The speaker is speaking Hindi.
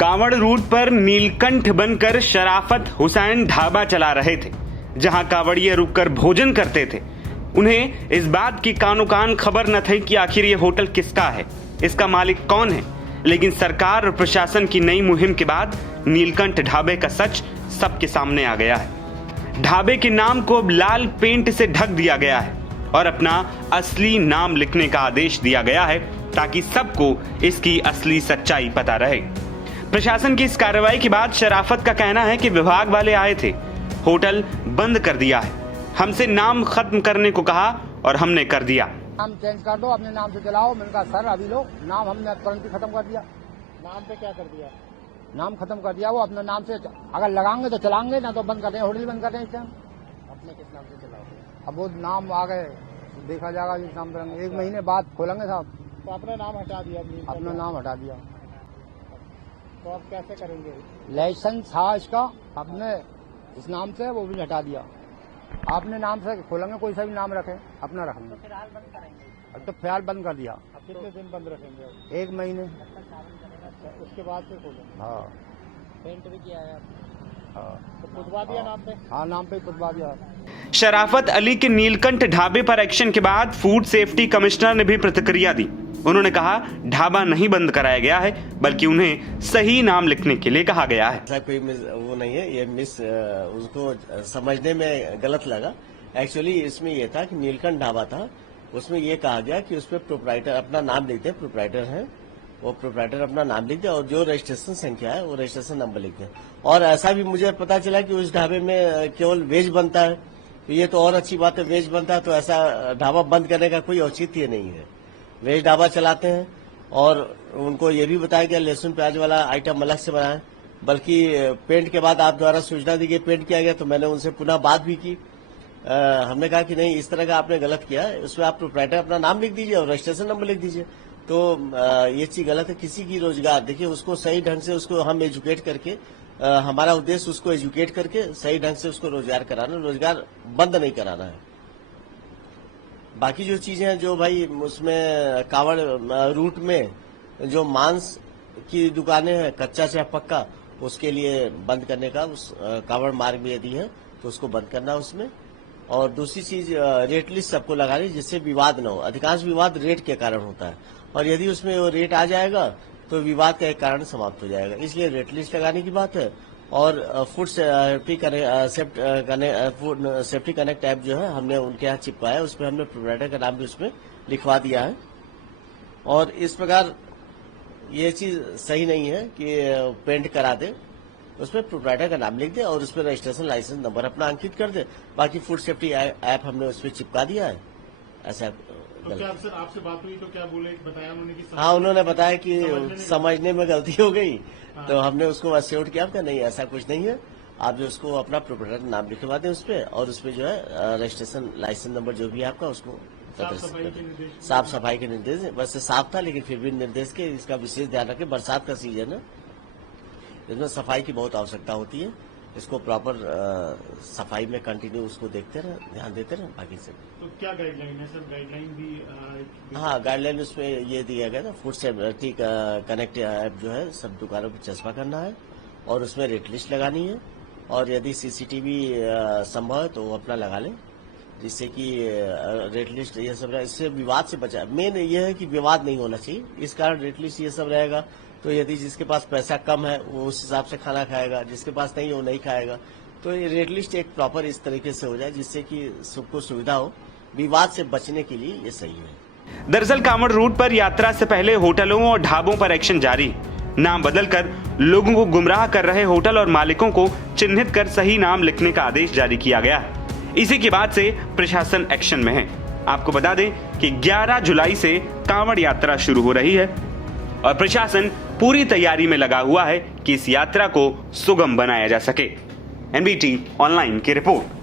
कांवड़ रूट पर नीलकंठ बनकर शराफत हुसैन ढाबा चला रहे थे, जहां कांवड़िये रुककर भोजन करते थे। उन्हें इस बात की कानो कान खबर न थी कि आखिर ये होटल किसका है, इसका मालिक कौन है। लेकिन सरकार और प्रशासन की नई मुहिम के बाद नीलकंठ ढाबे का सच सबके सामने आ गया है। ढाबे के नाम को अब लाल पेंट से ढक दिया गया है और अपना असली नाम लिखने का आदेश दिया गया है, ताकि सबको इसकी असली सच्चाई पता रहे। प्रशासन की इस कार्रवाई के बाद शराफत का कहना है कि विभाग वाले आए थे, होटल बंद कर दिया है, हमसे नाम खत्म करने को कहा और हमने कर दिया। नाम चेंज कर दो, अपने नाम से चलाओ। मैंने कहा सर अभी लो, नाम हमने तुरंत ही खत्म कर दिया। नाम पे क्या कर दिया? नाम खत्म कर दिया। वो अपने नाम से अगर लगाएंगे तो चलाएंगे, ना तो बंद कर दें, होटल बंद कर दें इस टाइम। अपने किस नाम से चलाओगे? अब वो नाम आ गए, देखा जाएगा जिस नाम करेंगे। 1 महीने बाद खोलेंगे साहब। तो अपना नाम हटा दिया? अपना नाम हटा दिया। तो आप कैसे करेंगे? लाइसेंस था इसका, आपने इस नाम से वो भी हटा दिया। आपने नाम से खोलेंगे, कोई सा भी नाम रखे, अपना रखेंगे। तो फिलहाल बंद करेंगे? अब तो फिलहाल बंद कर दिया। अब कितने दिन बंद रखेंगे? 1 महीने। अच्छा, उसके बाद फिर खोलेंगे? हाँ। पेंट भी किया है आपने? हाँ। तो पुतवा दिया नाम पे? हाँ, नाम पे पुतवा दिया। शराफत अली के नीलकंठ ढाबे पर एक्शन के बाद फूड सेफ्टी कमिश्नर ने भी प्रतिक्रिया दी। उन्होंने कहा ढाबा नहीं बंद कराया गया है, बल्कि उन्हें सही नाम लिखने के लिए कहा गया है। ऐसा कोई वो नहीं है, ये उसको समझने में गलत लगा। एक्चुअली इसमें ये था कि नीलकंठ ढाबा था, उसमें ये कहा गया कि उसमें प्रोप्राइटर अपना नाम लिखते हैं, प्रोप्राइटर है वो, प्रोप्राइटर अपना नाम लिख दे और जो रजिस्ट्रेशन संख्या है वो रजिस्ट्रेशन नंबर लिख दे। और ऐसा भी मुझे पता चला कि उस ढाबे में केवल वेज बनता है, तो ये तो और अच्छी बात है, वेज बनता है तो ऐसा ढाबा बंद करने का कोई औचित्य नहीं है। वेज ढाबा चलाते हैं और उनको ये भी बताया गया लहसुन प्याज वाला आइटम अलग से बनाएं। बल्कि पेंट के बाद आप द्वारा सूचना दी गई पेंट किया गया, तो मैंने उनसे पुनः बात भी की। हमने कहा कि नहीं, इस तरह का आपने गलत किया है, उसमें आप प्रोप्राइटर अपना नाम लिख दीजिए और रजिस्ट्रेशन नंबर लिख दीजिए। तो ये चीज गलत है। किसी की रोजगार देखिए, उसको सही ढंग से उसको हम एजुकेट करके, हमारा उद्देश्य उसको एजुकेट करके सही ढंग से उसको रोजगार कराना, रोजगार बंद नहीं कराना है। बाकी जो चीजें हैं जो भाई उसमें कावड़ रूट में जो मांस की दुकानें हैं, कच्चा चाहे पक्का, उसके लिए बंद करने का उस कावड़ मार्ग में यदि है तो उसको बंद करना उसमें। और दूसरी चीज रेट लिस्ट सबको लगानी, जिससे विवाद न हो। अधिकांश विवाद रेट के कारण होता है और यदि उसमें वो रेट आ जाएगा तो विवाद का एक कारण समाप्त हो जाएगा। इसलिए रेट लिस्ट लगाने की बात है। और फूड सेफ्टी कनेक्ट ऐप जो है हमने उनके यहाँ चिपकाया, उसमें हमने प्रोप्राइटर का नाम भी उसमें लिखवा दिया है। और इस प्रकार ये चीज सही नहीं है कि पेंट करा दे, उसमें प्रोप्राइटर का नाम लिख दे और उसमें रजिस्ट्रेशन लाइसेंस नंबर अपना अंकित कर दे। बाकी फूड सेफ्टी ऐप हमने उसमें चिपका दिया है। ऐसा तो क्या सर आपसे बात हुई तो क्या बोले, बताया उन्होंने कि हाँ, उन्होंने बताया कि समझने में गलती हो गई। हाँ। तो हमने उसको अस्योर किया कि नहीं, ऐसा कुछ नहीं है, आप जो उसको अपना प्रोप्राइटर नाम लिखवा दें उसपे, और उसपे जो है रजिस्ट्रेशन लाइसेंस नंबर जो भी है आपका उसको साफ सफाई के निर्देश। वैसे साफ था लेकिन फिर भी निर्देश के इसका विशेष ध्यान रखें। बरसात का सीजन है, इसमें सफाई की बहुत आवश्यकता होती है। इसको प्रॉपर सफाई में कंटिन्यू उसको देखते रहे, ध्यान देते रहे। बाकी से तो क्या गाइडलाइन है सर? गाइडलाइन भी हाँ, गाइडलाइन उसमें ये दिया गया था, फूड सेफ्टी कनेक्ट ऐप जो है सब दुकानों पर चस्पा करना है और उसमें रेट लिस्ट लगानी है। और यदि सीसीटीवी संभव है तो वो अपना लगा लें, जिससे कि रेट लिस्ट ये सब, इससे विवाद से बचा। मेन ये है कि विवाद नहीं होना चाहिए, इस कारण रेट लिस्ट ये सब रहेगा। तो यदि जिसके पास पैसा कम है वो उस हिसाब से खाना खाएगा, जिसके पास नहीं है वो नहीं खाएगा। तो ये रेट लिस्ट एक प्रॉपर इस तरीके से हो जाए जिससे कि सबको सुविधा हो। विवाद से बचने के लिए ये सही है। दरअसल कांवड़ रूट पर यात्रा से पहले होटलों और ढाबों पर एक्शन जारी। नाम बदलकर लोगों को गुमराह कर रहे होटल और मालिकों को चिन्हित कर सही नाम लिखने का आदेश जारी किया गया। इसी के बाद से प्रशासन एक्शन में है। आपको बता दें कि 11 जुलाई से कांवड़ यात्रा शुरू हो रही है और प्रशासन पूरी तैयारी में लगा हुआ है कि इस यात्रा को सुगम बनाया जा सके। एनबीटी ऑनलाइन की रिपोर्ट।